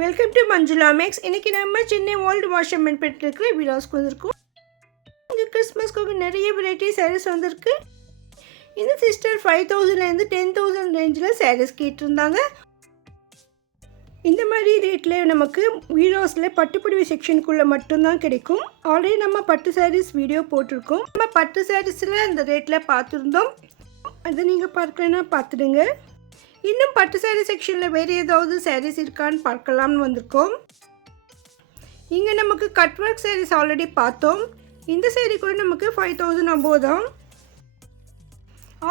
Welcome to Manjula maths. இன்றைக்கி நம்ம Chennai old வாஷர்மெண்ட் பெட்டில் இருக்கிற விலாஸ்க்கு வந்திருக்கோம். இங்கே கிறிஸ்மஸ்க்கு நிறைய வெரைட்டி சாரீஸ் வந்திருக்கு. இந்த சிஸ்டர் 5000லேருந்து 10,000 ரேஞ்சில் சாரீஸ் கேட்டிருந்தாங்க. இந்த மாதிரி ரேட்டில் நமக்கு வீடியோஸில் பட்டுப்புடவை செக்ஷனுக்குள்ளே மட்டும்தான் கிடைக்கும். ஆல்ரெடி நம்ம பட்டு சாரீஸ் வீடியோ போட்டிருக்கோம். நம்ம பட்டு சாரீஸில் அந்த ரேட்டில் பார்த்துருந்தோம். அதை நீங்கள் பார்க்கலன்னா பார்த்துடுங்க. இன்னும் பட்டு சாரீ செக்ஷனில் வேறு ஏதாவது சாரீஸ் இருக்கான்னு பார்க்கலாம்னு வந்திருக்கோம். இங்கே நமக்கு கட் ஒர்க் சாரீஸ் ஆல்ரெடி பார்த்தோம். இந்த சாரீ கூட நமக்கு 5,000 above தான்.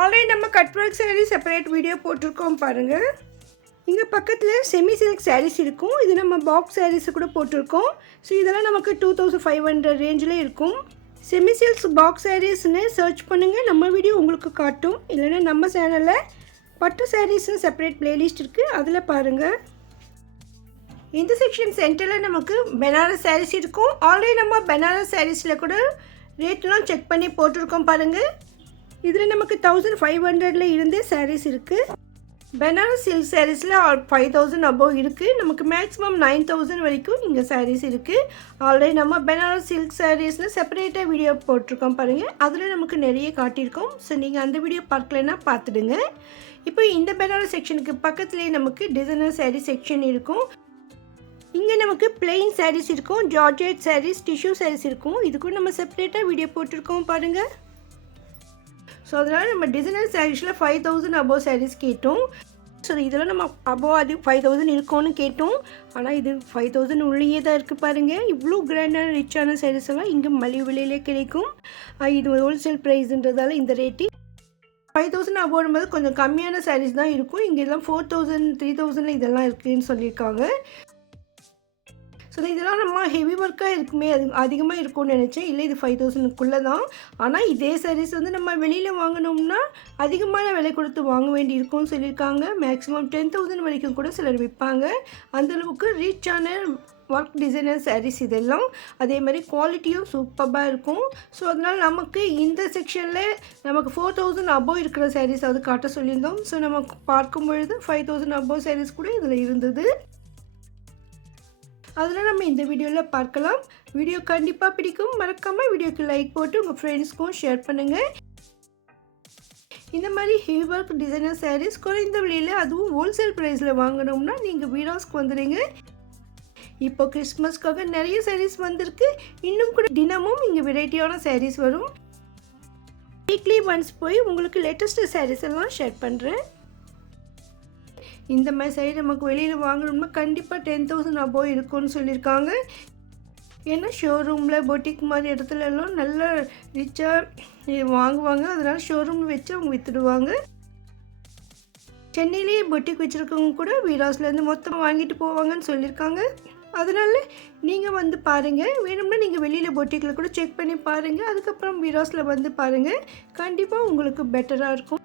ஆல்ரெடி நம்ம cut work sari separate video போட்டிருக்கோம் பாருங்கள். இங்கே பக்கத்தில் செமி சில்க் சாரீஸ் இருக்கும். இது நம்ம பாக்ஸ் சாரீஸு கூட போட்டிருக்கோம். ஸோ இதெல்லாம் நமக்கு 2,500 ரேஞ்சில் இருக்கும். செமி சில்க்ஸ் பாக்ஸ் சாரீஸ்னு சர்ச் பண்ணுங்கள், நம்ம வீடியோ உங்களுக்கு காட்டும். இல்லைன்னா நம்ம சேனலில் பட்டு சாரீஸ்னு செப்பரேட் பிளேலிஸ்ட் இருக்குது, அதில் பாருங்கள். இந்த செக்ஷன் சென்டரில் நமக்கு பெனாரஸ் சாரீஸ் இருக்கும். ஆல்ரெடி நம்ம பெனாரஸ் சாரீஸில் கூட ரேட்லாம் செக் பண்ணி போட்டிருக்கோம் பாருங்கள். இதில் நமக்கு 1,500ல் இருந்தே சாரீஸ் இருக்குது. பெனாரஸ் சில்க் சாரீஸில் 5,000 above இருக்குது. நமக்கு மேக்ஸிமம் 9,000 வரைக்கும் இங்கே சாரீஸ் இருக்குது. ஆல்ரெடி நம்ம பெனாரஸ் சில்க் சாரீஸ்னு செப்பரேட்டாக வீடியோ போட்டிருக்கோம் பாருங்கள். அதில் நமக்கு நிறைய காட்டியிருக்கோம். ஸோ நீங்கள் அந்த வீடியோ பார்க்கலன்னா பார்த்துடுங்க. இப்போ இந்த பெனாரஸ் செக்ஷனுக்கு பக்கத்துலேயே நமக்கு டிசைனர் சாரீ செக்ஷன் இருக்கும். இங்கே நமக்கு பிளெயின் சாரீஸ் இருக்கும், ஜார்ஜெட் சாரீஸ், டிஷ்யூ சாரீஸ் இருக்கும். இதுக்கும் நம்ம செப்பரேட்டாக வீடியோ போட்டிருக்கோம் பாருங்கள். ஸோ அதனால் நம்ம டிசைனர் சாரீஸில் 5,000 above சாரீஸ் கேட்டோம். ஸோ இதெல்லாம் நம்ம above அது 5,000 இருக்கும்னு கேட்டோம். ஆனால் இது 5,000 உள்ளேயே தான் இருக்குது பாருங்கள். இவ்வளோ கிராண்டான ரிச்சான சாரீஸ் எல்லாம் இங்கே மலிவு விலையிலே கிடைக்கும். இது ஹோல்சேல் ப்ரைஸுன்றதால இந்த ரேட்டு 5,000 above கொஞ்சம் கம்மியான சாரீஸ் தான் இருக்கும். இங்கே எல்லாம் 4,000 3,000 இதெல்லாம் இருக்குதுன்னு சொல்லியிருக்காங்க. ஸோ இதெல்லாம் நம்ம ஹெவி ஒர்க்காக இருக்குமே, அது அதிகமாக இருக்கும்னு நினச்சேன். இல்லை, இது 5,000க்குள்ளே தான். ஆனால் இதே சாரீஸ் நம்ம வெளியில் வாங்கினோம்னா அதிகமான விலை கொடுத்து வாங்க வேண்டி இருக்கும்னு சொல்லியிருக்காங்க. மேக்ஸிமம் 10,000 வரைக்கும் கூட சிலர் விற்பாங்க. அந்தளவுக்கு ரீச்சான ஒர்க் டிசைனர் சாரீஸ் இதெல்லாம். அதே மாதிரி குவாலிட்டியும் சூப்பராக இருக்கும். ஸோ அதனால் நமக்கு இந்த செக்ஷனில் நமக்கு 4,000 above இருக்கிற சாரீஸ் அது காட்ட சொல்லியிருந்தோம். ஸோ நமக்கு பார்க்கும் பொழுது 5,000 above சாரீஸ் கூட இதில் இருந்தது. அதில் நம்ம இந்த வீடியோவில் பார்க்கலாம். வீடியோ கண்டிப்பாக பிடிக்கும். மறக்காமல் வீடியோக்கு லைக் போட்டு உங்கள் ஃப்ரெண்ட்ஸ்க்கும் ஷேர் பண்ணுங்கள். இந்த மாதிரி ஹெவி ஒர்க் டிசைனர் சாரீஸ் குறைந்த விலையில், அதுவும் ஹோல்சேல் ப்ரைஸில் வாங்கணும்னா நீங்கள் வீடாஸ்க்கு வந்துடுங்க. இப்போ கிறிஸ்மஸ்க்காக நிறைய சாரீஸ் வந்திருக்கு. இன்னும் கூட தினமும் இங்கே வெரைட்டியான சாரீஸ் வரும். வீக்லி ஒன்ஸ் போய் உங்களுக்கு லேட்டஸ்ட் சாரீஸ் எல்லாம் ஷேர் பண்ணுறேன். இந்த மாதிரி சாரீ நமக்கு வெளியில் வாங்கணும்னா கண்டிப்பாக 10,000 above இருக்கும்னு சொல்லியிருக்காங்க. ஏன்னா ஷோரூமில் பொட்டிக் மாதிரி இடத்துல எல்லாம் நல்ல ரிச்சாக வாங்குவாங்க. அதனால் ஷோரூமில் வச்சு அவங்க விற்றுடுவாங்க. சென்னையிலேயே பொட்டிக் வச்சுருக்கவங்க கூட வீராஸ்லேருந்து மொத்தமாக வாங்கிட்டு போவாங்கன்னு சொல்லியிருக்காங்க. அதனால் நீங்கள் வந்து பாருங்கள். வேணும்னா நீங்கள் வெளியில் பொட்டிக்கில் கூட செக் பண்ணி பாருங்கள். அதுக்கப்புறம் வீராஸில் வந்து பாருங்கள். கண்டிப்பாக உங்களுக்கு பெட்டராக இருக்கும்.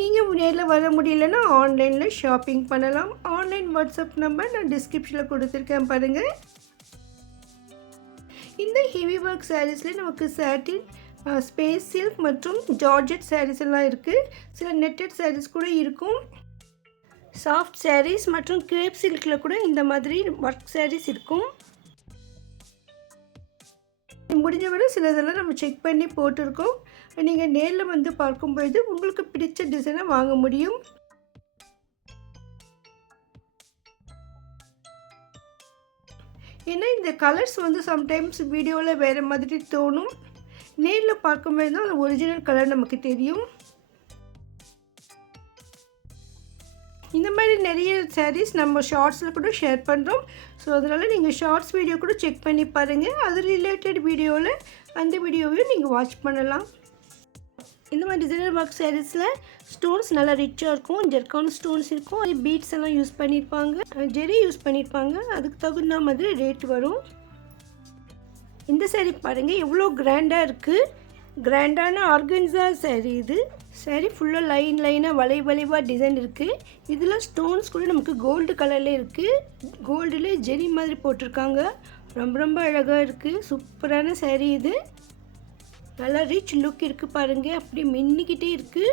நீங்கள் நேரில் வர முடியலன்னா ஆன்லைனில் ஷாப்பிங் பண்ணலாம். ஆன்லைன் வாட்ஸ்அப் நம்பர் நான் டிஸ்கிரிப்ஷனில் கொடுத்துருக்கேன் பாருங்கள். இந்த ஹெவி ஒர்க் சாரீஸில் நமக்கு சாட்டின், ஸ்பேஸ் சில்க் மற்றும் ஜார்ஜெட் சாரீஸ் எல்லாம் இருக்குது. சில நெட்டட் சாரீஸ் கூட இருக்கும். சாஃப்ட் சாரீஸ் மற்றும் கிரேப் சில்கில் கூட இந்த மாதிரி ஒர்க் சாரீஸ் இருக்கும். முடிஞ்ச வரை சிலதெல்லாம் நம்ம செக் பண்ணி போட்டிருக்கோம். நீங்கள் நேரில் வந்து பார்க்கும்பொழுது உங்களுக்கு பிடிச்ச டிசைனை வாங்க முடியும். ஏன்னா இந்த கலர்ஸ் சம்டைம்ஸ் வீடியோவில் வேறு மாதிரி தோணும். நேரில் பார்க்கும்போது தான் அந்த ஒரிஜினல் கலர் நமக்கு தெரியும். இந்த மாதிரி நிறைய சாரீஸ் நம்ம ஷார்ட்ஸில் கூட ஷேர் பண்ணுறோம். ஸோ அதனால் நீங்கள் ஷார்ட்ஸ் வீடியோ கூட செக் பண்ணி பாருங்கள். அது ரிலேட்டட் வீடியோவில் அந்த வீடியோவையும் நீங்கள் வாட்ச் பண்ணலாம். இந்த மாதிரி டிசைனர் ஒர்க் சாரீஸில் ஸ்டோன்ஸ் நல்லா ரிச்சாக இருக்கும். ஜெர்கான் ஸ்டோன்ஸ் இருக்கும். அது பீட்ஸ் எல்லாம் யூஸ் பண்ணியிருப்பாங்க, ஜெரி யூஸ் பண்ணியிருப்பாங்க. அதுக்கு தகுந்த மாதிரி ரேட் வரும். இந்த சாரீ பாருங்கள் எவ்வளோ கிராண்டாக இருக்குது. கிராண்டான ஆர்கன்ஸா சாரீ இது. சாரீ ஃபுல்லாக லைனாக வளைவாக டிசைன் இருக்குது. இதில் ஸ்டோன்ஸ் கூட நமக்கு கோல்டு கலரில் இருக்குது. கோல்டில் ஜெரி மாதிரி போட்டிருக்காங்க. ரொம்ப அழகாக இருக்குது. சூப்பரான சாரீ இது. நல்லா ரிச் லுக் இருக்குது பாருங்கள். அப்படி மின்னிக்கிட்டே இருக்குது.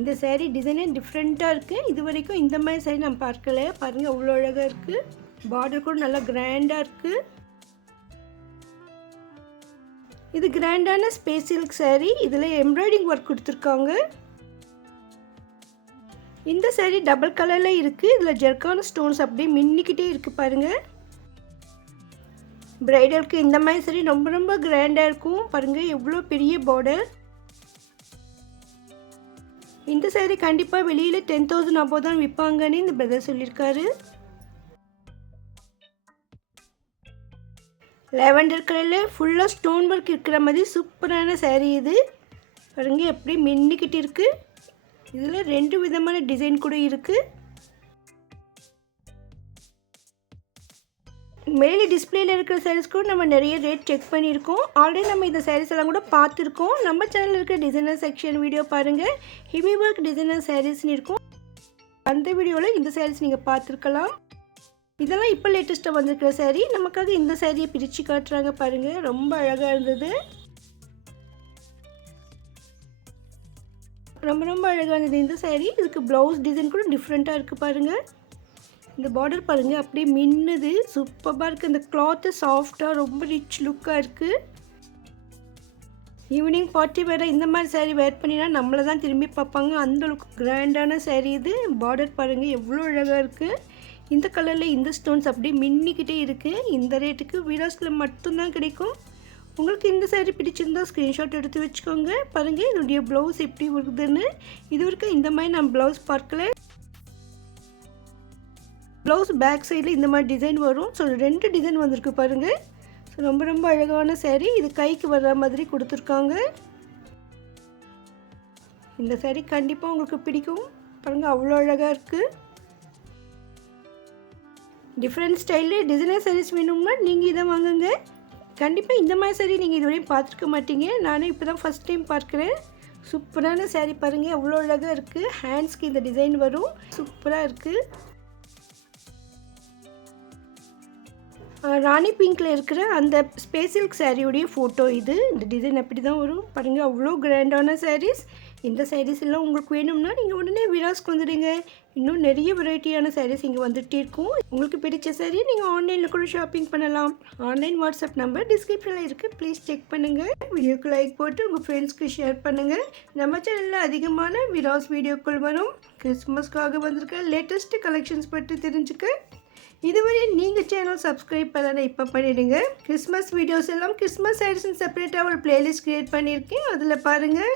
இந்த saree டிசைனே டிஃப்ரெண்ட்டாக இருக்குது. இது வரைக்கும் இந்த மாதிரி saree நான் பார்க்கல. பாருங்கள் அவ்வளோ அழகாக இருக்குது. பார்டர் கூட நல்லா கிராண்டாக இருக்குது. இது கிராண்டான ஸ்பேஸ் சில்க் saree. இதில் எம்ப்ராய்டிங் ஒர்க் கொடுத்துருக்காங்க. இந்த saree டபுள் கலரில் இருக்குது. இதில் ஜெர்கான் ஸ்டோன்ஸ் அப்படியே மின்னிக்கிட்டே இருக்குது பாருங்கள். பிரைடலுக்கு இந்த மாதிரி saree ரொம்ப ரொம்ப கிராண்டாக இருக்கும். பாருங்கள் எவ்வளோ பெரிய பார்டர். இந்த saree கண்டிப்பாக வெளியில் 10,000 above தான் விற்பாங்கன்னு இந்த பிரதர் சொல்லியிருக்காரு. லாவெண்டர் கலரில் ஃபுல்லாக ஸ்டோன் ஒர்க் இருக்கிற மாதிரி சூப்பரான saree இது. பாருங்கள் எப்படி மின்னிக்கிட்டு இருக்குது. இதில் 2 விதமான டிசைன் கூட இருக்குது. மேலே டிஸ்பிளேல இருக்கிற sarees கூட நம்ம நிறைய ரேட் செக் பண்ணியிருக்கோம். ஆல்ரெடி நம்ம இந்த sarees எல்லாம் கூட பார்த்துருக்கோம். நம்ம சேனலில் இருக்கிற டிசைனர் செக்ஷன் வீடியோ பாருங்கள். ஹெவி ஒர்க் டிசைனர் sareesனு இருக்கும். அந்த வீடியோவில் இந்த sarees நீங்கள் பார்த்துருக்கலாம். இதெல்லாம் இப்போ லேட்டஸ்ட்டாக வந்திருக்கிற saree. நமக்காக இந்த சாரியை பிரித்து காட்டுறாங்க பாருங்கள். ரொம்ப அழகாக இருந்தது. ரொம்ப ரொம்ப அழகாக இருந்தது இந்த saree. இதுக்கு ப்ளவுஸ் டிசைன் கூட டிஃப்ரெண்ட்டாக இருக்குது பாருங்கள். இந்த பார்டர் பாருங்கள் அப்படியே மின்னுது. சூப்பராக இருக்குது. இந்த கிளாத்து சாஃப்டாக ரொம்ப ரிச் லுக்காக இருக்குது. ஈவினிங் பார்ட்டி வேறு இந்த மாதிரி saree வேர் பண்ணினா நம்மளை தான் திரும்பி பார்ப்பாங்க. அந்தளவுக்கு கிராண்டான saree இது. பார்டர் பாருங்கள் எவ்வளோ அழகாக இருக்குது. இந்த கலரில் இந்த ஸ்டோன்ஸ் அப்படியே மின்னிக்கிட்டே இருக்குது. இந்த ரேட்டுக்கு வீடியோஸில் மட்டும்தான் கிடைக்கும். உங்களுக்கு இந்த saree பிடிச்சிருந்தால் ஸ்க்ரீன்ஷாட் எடுத்து வச்சுக்கோங்க. பாருங்கள் என்னுடைய ப்ளவுஸ் எப்படி இருக்குதுன்னு. இது வரைக்கும் இந்த மாதிரி நான் ப்ளவுஸ் பார்க்கல. ப்ளவுஸ் பேக் சைடில் இந்த மாதிரி டிசைன் வரும். ஸோ 2 டிசைன் வந்திருக்கு பாருங்கள். ஸோ ரொம்ப ரொம்ப அழகான saree. இது கைக்கு வர்ற மாதிரி கொடுத்துருக்காங்க. இந்த saree கண்டிப்பாக உங்களுக்கு பிடிக்கும். பாருங்கள் அவ்வளோ அழகாக இருக்குது. டிஃப்ரெண்ட் ஸ்டைலில் டிசைனர் sarees வேணும்னா நீங்கள் இதை வாங்குங்க. கண்டிப்பாக இந்த மாதிரி saree நீங்கள் இதுவரையும் பார்த்துருக்க மாட்டீங்க. நானே இப்போ தான் ஃபஸ்ட் டைம் பார்க்குறேன். சூப்பரான saree பாருங்கள் எவ்வளோ அழகாக இருக்குது. ஹேண்ட்ஸ்க்கு இந்த டிசைன் வரும். சூப்பராக இருக்குது. ராணி பிங்க்கில் இருக்கிற அந்த ஸ்பேஸ் சில்க் சாரியோடைய ஃபோட்டோ இது. இந்த டிசைன் அப்படி தான் வரும் பாருங்கள். அவ்வளோ கிராண்டான sarees. இந்த sarees எல்லாம் உங்களுக்கு வேணும்னா நீங்கள் உடனே விராஸ்க்கு வந்துடுங்க. இன்னும் நிறைய வெரைட்டியான sarees இங்கே வந்துகிட்டே இருக்கும். உங்களுக்கு பிடிச்ச saree நீங்கள் ஆன்லைனில் கூட ஷாப்பிங் பண்ணலாம். ஆன்லைன் வாட்ஸ்அப் நம்பர் டிஸ்கிரிப்ஷனில் இருக்குது. ப்ளீஸ் செக் பண்ணுங்கள். வீடியோக்கு லைக் போட்டு உங்கள் ஃப்ரெண்ட்ஸ்க்கு ஷேர் பண்ணுங்கள். நம்ம சேனலில் அதிகமான விராஸ் வீடியோக்கள் வரும். கிறிஸ்மஸ்க்காக வந்திருக்க லேட்டஸ்ட் கலெக்ஷன்ஸ் பற்றி தெரிஞ்சுக்க இதுவரை நீங்கள் சேனல் சப்ஸ்கிரைப் பண்ணலாம். இப்போ பண்ணிவிடுங்க. கிறிஸ்மஸ் வீடியோஸ் எல்லாம் கிறிஸ்மஸ் சாரீஸ்ன்னு செப்பரேட்டாக ஒரு பிளேலிஸ்ட் க்ரியேட் பண்ணியிருக்கேன். அதில் பாருங்கள்.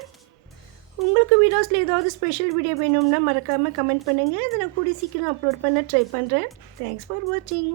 உங்களுக்கு வீடியோஸில் ஏதாவது ஸ்பெஷல் வீடியோ வேணும்னா மறக்காமல் கமெண்ட் பண்ணுங்கள். அதை நான் கூடிய சீக்கிரம் அப்லோட் பண்ண ட்ரை பண்ணுறேன். தேங்க்ஸ் ஃபார் வாட்சிங்.